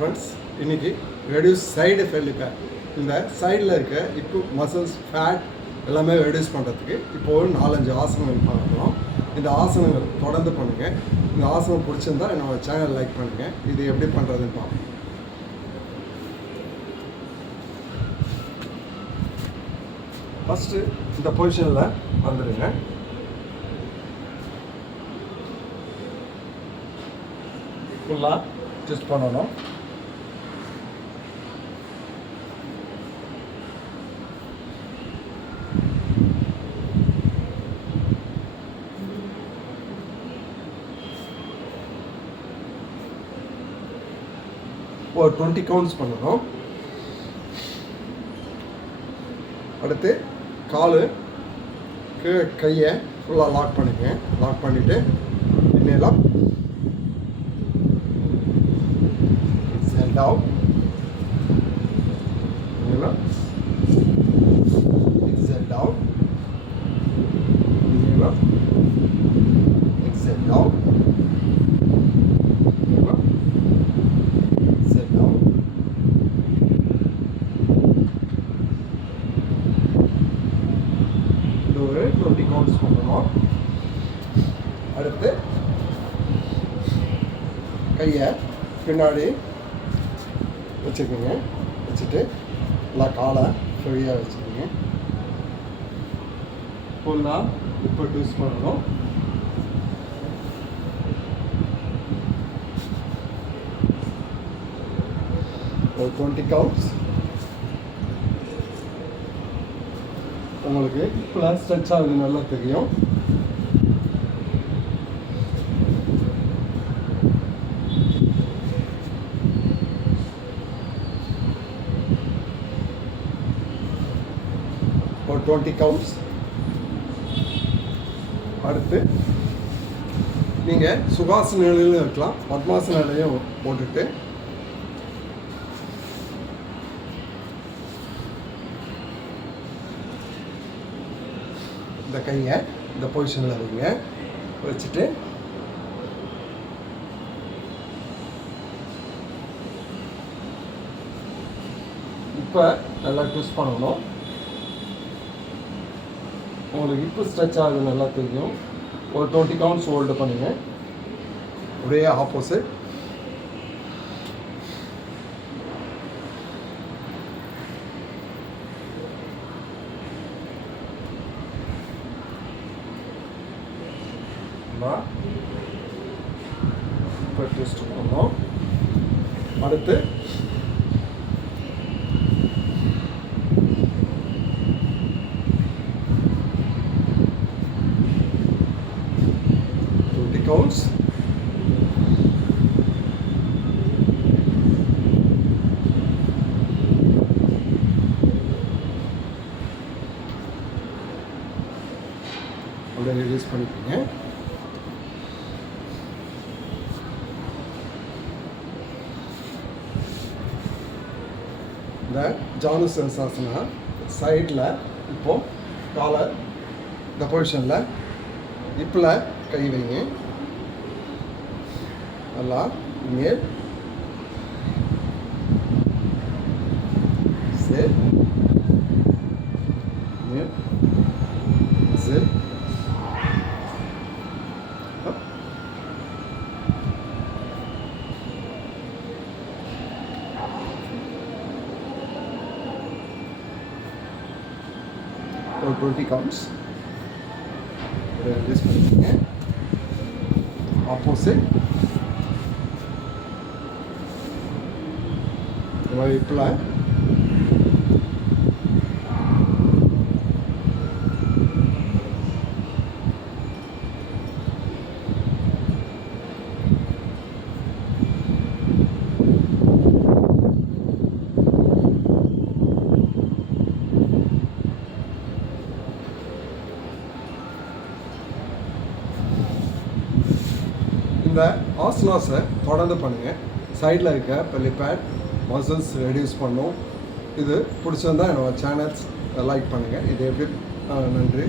Friends, இன்றைக்கி reduce side ஃபெல்லிப்பேர் இந்த சைடில் இருக்க இப்போ மசில்ஸ் ஃபேட் எல்லாமே ரெடியூஸ் பண்ணுறதுக்கு இப்போது 4-5 ஆசனங்கள் பார்க்குறோம். இந்த ஆசனங்கள் தொடர்ந்து பண்ணுங்கள். இந்த ஆசனம் பிடிச்சிருந்தா என்னோடய சேனல் லைக் பண்ணுங்கள். இது எப்படி பண்ணுறதுன்னு பார்ப்போம். ஃபஸ்ட்டு இந்த பொசிஷனில் வந்துடுங்க. ஃபுல்லாக ட்விஸ்ட் பண்ணணும். ஒரு 20 கவுண்ட்ஸ் பண்ணணும். அடுத்து காலு கையை ஃபுல்லாக லாக் பண்ணிக்கங்க. லாக் பண்ணிவிட்டு இன்னெல்லாம் down, exhale down, exhale down, exhale down. இது ஒரு 20 கவுண்ட்ஸ் பண்ணணும். அடுத்து கையை பின்னாடி வச்சுக்கோங்க. வச்சுட்டு நல்லா காலை ஃப்ரீயாக வச்சுக்கோங்க. ஃபுல்லாக இப்போ ட்விஸ்ட் பண்ணணும். ஒரு 20 கவுண்ட்ஸ். உங்களுக்கு இப்போ ஸ்ட்ரெச் ஆகுது நல்லா தெரியும். ஒரு 20 கவுண்ட்ஸ். அடுத்து நீங்கள் சுகாசன நிலையிலும் இருக்கலாம், பத்மாசன நிலையும் போட்டுட்டு இந்த கையை இந்த பொசிஷனில் வைங்க. வச்சுட்டு இப்போ நல்லா ட்விஸ்ட் பண்ணணும். உங்களுக்கு இப்போ ஸ்ட்ரெச் ஆகுது நல்லா தெரியும். ஒரு 20 கவுண்ட்ஸ் ஹோல்டு பண்ணுங்க. ஒரே ஆப்போசிட். இப்போ ட்விஸ்ட் பண்ணணும். அடுத்து counts. அப்படியே ரிலீஸ் பண்ணிக்கோங்க. இந்த ஜானுசிரசாசனா சைடில் இப்போது காலை இந்த பொசிஷனில் இப்பில் கை வைங்க. நல்லா மேல் செல் மேல் செல் ஒரு 20 கவுண்ட்ஸ். ரிலீஸ் பண்ணிக்கோங்க. ஆப்போசிட் இப்போல இந்த ஆசனாஸை தொடர்ந்து பண்ணுங்கள். சைடில் இருக்க பெல்லி பேட் மசில்ஸ் ரெடியூஸ் பண்ணும். இது பிடிச்சிருந்தால் என்னோடய சேனல்ஸ் லைக் பண்ணுங்கள். இது எப்படி நன்றி.